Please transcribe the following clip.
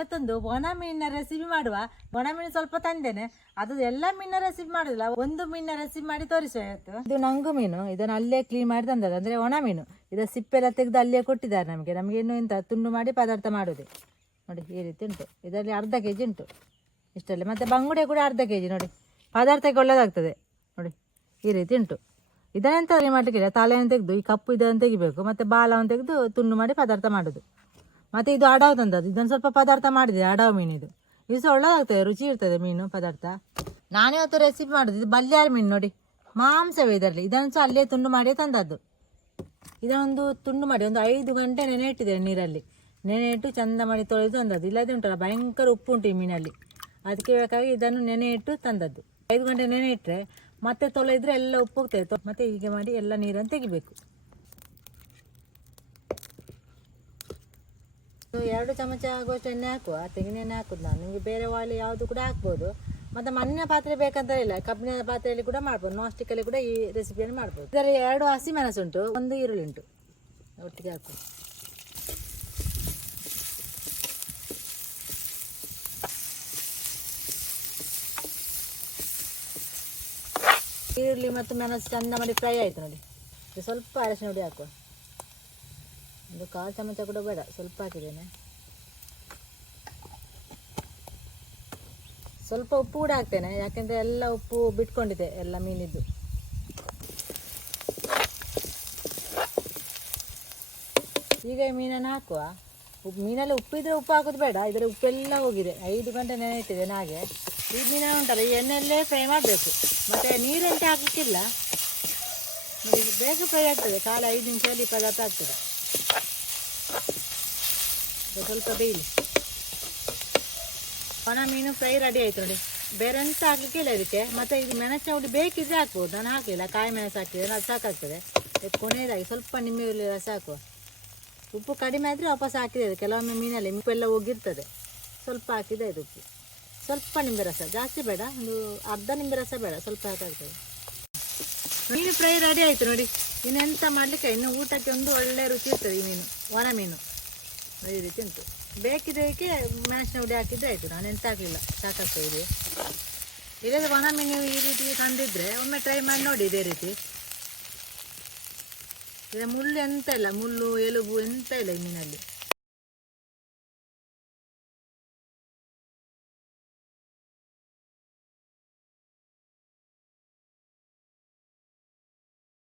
ಇವತ್ತೊಂದು ಒಣ ಮೀನಿನ ರೆಸಿಪಿ ಮಾಡುವ. ಒಣ ಮೀನು ಸ್ವಲ್ಪ ತಂದೇನೆ. ಅದು ಎಲ್ಲ ಮೀನಿನ ರೆಸಿಪಿ ಮಾಡುದಿಲ್ಲ. ಒಂದು ಮೀನಿನ ರೆಸಿಪಿ ಮಾಡಿ ತೋರಿಸುವ ಇವತ್ತು. ಇದು ನಂಗು ಮೀನು. ಇದನ್ನು ಅಲ್ಲೇ ಕ್ಲೀನ್ ಮಾಡಿ ತಂದದ್ದು. ಅಂದ್ರೆ ಒಣ ಮೀನು ಇದರ ಸಿಪ್ಪೆಲ್ಲ ತೆಗೆದು ಅಲ್ಲೇ ಕೊಟ್ಟಿದ್ದಾರೆ ನಮಗೆ. ನಮಗೆ ಇನ್ನು ಇಂತ ತುಂಡು ಮಾಡಿ ಪದಾರ್ಥ ಮಾಡೋದು ನೋಡಿ, ಈ ರೀತಿ ಉಂಟು. ಇದರಲ್ಲಿ ಅರ್ಧ ಕೆ ಜಿ ಉಂಟು. ಇಷ್ಟಲ್ಲೇ. ಮತ್ತೆ ಬಂಗುಡೆ ಕೂಡ ಅರ್ಧ ಕೆ ಜಿ ನೋಡಿ. ಪದಾರ್ಥಕ್ಕೆ ಒಳ್ಳೆದಾಗ್ತದೆ. ನೋಡಿ, ಈ ರೀತಿ ಉಂಟು. ಇದನ್ನೆಂತ ಮಾಡಲಿಕ್ಕಿಲ್ಲ. ತಲೆಯನ್ನು ತೆಗೆದು, ಈ ಕಪ್ಪು ಇದನ್ನು ತೆಗಿಬೇಕು. ಮತ್ತೆ ಬಾಲವನ್ನು ತೆಗೆದು ತುಂಡು ಮಾಡಿ ಪದಾರ್ಥ ಮಾಡೋದು ಮತ್ತೆ ಇದು ಅಡಾವ್ ತಂದದ್ದು. ಇದನ್ನು ಸ್ವಲ್ಪ ಪದಾರ್ಥ ಮಾಡಿದೆ, ಅಡಾವ್ ಮೀನಿದು ಇದು. ಸಹ ಒಳ್ಳೆದಾಗ್ತದೆ, ರುಚಿ ಇರ್ತದೆ ಮೀನು, ಪದಾರ್ಥ. ನಾನೇ ಅವತ್ತು ರೆಸಿಪಿ ಮಾಡೋದು. ಇದು ಬಲ್ಯಾರ ಮೀನು ನೋಡಿ. ಮಾಂಸವೇ ಇದರಲ್ಲಿ. ಇದನ್ನು ಸಹ ಅಲ್ಲೇ ತುಂಡು ಮಾಡಿ ತಂದದ್ದು. ಇದನ್ನೊಂದು ತುಂಡು ಮಾಡಿ, ಒಂದು ಐದು ಗಂಟೆ ನೆನೆ ಇಟ್ಟಿದ್ದೇನೆ ನೀರಲ್ಲಿ. ನೆನೆ ಇಟ್ಟು ಚಂದ ಮಾಡಿ ತೊಳೆದು ತಂದದ್ದು. ಇಲ್ಲದೇ ಉಂಟಲ್ಲ, ಭಯಂಕರ ಉಪ್ಪು ಉಂಟು ಈ ಮೀನಲ್ಲಿ. ಅದಕ್ಕೆ ಬೇಕಾಗಿ ಇದನ್ನು ನೆನೆ ಇಟ್ಟು ತಂದದ್ದು. ಐದು ಗಂಟೆ ನೆನೆ ಇಟ್ಟರೆ ಮತ್ತೆ ತೊಳೆದ್ರೆ ಎಲ್ಲ ಉಪ್ಪು ಹೋಗ್ತದೆ. ಮತ್ತೆ ಹೀಗೆ ಮಾಡಿ ಎಲ್ಲ ನೀರನ್ನು ತೆಗಿಬೇಕು. ಎರಡು ಚಮಚ ಆಗುವಷ್ಟು ಎಣ್ಣೆ ಹಾಕುವ. ತೆಂಗಿನ ಎಣ್ಣೆ ಹಾಕುದು ನಾನು. ನಿಮಗೆ ಬೇರೆ ವಾಲಿ ಯಾವುದು ಕೂಡ ಹಾಕ್ಬೋದು. ಮತ್ತು ಮಣ್ಣಿನ ಪಾತ್ರೆ ಬೇಕಂತ ಇಲ್ಲ, ಕಬ್ಬಿಣದ ಪಾತ್ರೆಯಲ್ಲಿ ಕೂಡ ಮಾಡ್ಬೋದು. ನಾನ್ ಸ್ಟಿಕ್ಕಲ್ಲಿ ಕೂಡ ಈ ರೆಸಿಪಿಯನ್ನು ಮಾಡ್ಬೋದು. ಇದರಲ್ಲಿ ಎರಡು ಹಸಿ ಮೆಣಸು ಉಂಟು ಒಂದು ಈರುಳ್ಳಿ ಉಂಟು ಒಟ್ಟಿಗೆ ಹಾಕು. ಈರುಳ್ಳಿ ಮತ್ತು ಮೆಣಸು ಚಂದ ಮಾಡಿ ಫ್ರೈ ಆಯಿತು ನೋಡಿ. ಸ್ವಲ್ಪ ಅರಶಿನ ಹುಡಿ ಹಾಕುವ. ಒಂದು ಕಾಲು ಚಮಚ ಕೂಡ ಬೇಡ, ಸ್ವಲ್ಪ ಹಾಕಿದ್ದೇನೆ. ಸ್ವಲ್ಪ ಉಪ್ಪು ಕೂಡ ಹಾಕ್ತೇನೆ, ಯಾಕೆಂದರೆ ಎಲ್ಲ ಉಪ್ಪು ಬಿಟ್ಕೊಂಡಿದೆ, ಎಲ್ಲ ಮೀನಿದ್ದು. ಈಗ ಈ ಮೀನನ್ನು ಹಾಕುವ. ಉಪ್ಪು ಮೀನಲ್ಲಿ ಉಪ್ಪಿದ್ರೆ ಉಪ್ಪು ಹಾಕೋದು ಬೇಡ, ಇದರ ಉಪ್ಪೆಲ್ಲ ಹೋಗಿದೆ. ಐದು ಗಂಟೆ ಇಟ್ಟಿದೆ ಹಾಗೆ ಈ ಮೀನ ಉಂಟಲ್ಲ, ಈ ಎಣ್ಣೆಯಲ್ಲೇ ಫ್ರೈ ಮಾಡಬೇಕು. ಮತ್ತು ನೀರಂತೆ ಹಾಕಲಿಕ್ಕಿಲ್ಲ ಬೇಗ ಫ್ರೈ ಆಗ್ತದೆ, ಕಾಲ ಐದು ನಿಮಿಷದಲ್ಲಿ ಪದಾರ್ಥ ಆಗ್ತದೆ. ಸ್ವಲ್ಪ ಬೇಯಲಿ ಒಣ ಮೀನು ಫ್ರೈ ರೆಡಿ ಆಯ್ತು ನೋಡಿ. ಬೇರೆ ಎಂತ ಹಾಕಲಿಕ್ಕಿಲ್ಲ ಇದಕ್ಕೆ. ಮತ್ತೆ ಇದು ಮೆಣಸು ಹುಡಿ ಬೇಕಿದ್ರೆ ಹಾಕ್ಬೋದು. ನಾನು ಹಾಕಲಿಲ್ಲ. ಕಾಯಿ ಮೆಣಸು ಹಾಕಿದ್ರೆ ಅದು ಸಾಕಾಗ್ತದೆ. ಕೊನೆಯದಾಗಿ ಸ್ವಲ್ಪ ನಿಂಬೆ ಸಾಕು. ಉಪ್ಪು ಕಡಿಮೆ ಆದರೆ ವಾಪಸ್ ಹಾಕಿದೆ. ಕೆಲವೊಮ್ಮೆ ಮೀನಲ್ಲಿ ಉಪ್ಪೆಲ್ಲ ಹೋಗಿರ್ತದೆ. ಸ್ವಲ್ಪ ಹಾಕಿದೆ ಇದು ಉಪ್ಪು. ಸ್ವಲ್ಪ ನಿಂಬೆ ರಸ. ಜಾಸ್ತಿ ಬೇಡ. ಒಂದು ಅರ್ಧ ನಿಂಬೆ ರಸ ಬೇಡ. ಸ್ವಲ್ಪ ಹಾಕಾಗ್ತದೆ. ಮೀನು ಫ್ರೈ ರೆಡಿ ಆಯ್ತು ನೋಡಿ. ಇನ್ನೆಂತ ಮಾಡ್ಲಿಕ್ಕೆ? ಇನ್ನು ಊಟಕ್ಕೆ ಒಂದು ಒಳ್ಳೆ ರುಚಿ ಇರ್ತದೆ ಈ ಮೀನು, ಒಣ ಮೀನು. ಈ ರೀತಿ ಉಂಟು. ಬೇಕಿದ್ದಕ್ಕೆ ಮೆಣಸಿನ ಹುಡಿ ಹಾಕಿದ್ರೆ ಆಯಿತು. ನಾನು ಎಂತ ಹಾಕಲಿಲ್ಲ. ಸಾಕಾಗ್ತದೆ ಇದು. ಈಗ ಒಣ ಮೀನು ಈ ರೀತಿ ತಂದಿದ್ರೆ ಒಮ್ಮೆ ಟ್ರೈ ಮಾಡಿ ನೋಡಿ ಇದೇ ರೀತಿ. ಮುಳ್ಳು ಎಂತ ಇಲ್ಲ. ಮುಳ್ಳು, ಎಲುಬು ಎಂತ ಇಲ್ಲ ಈ ಮೀನಲ್ಲಿ.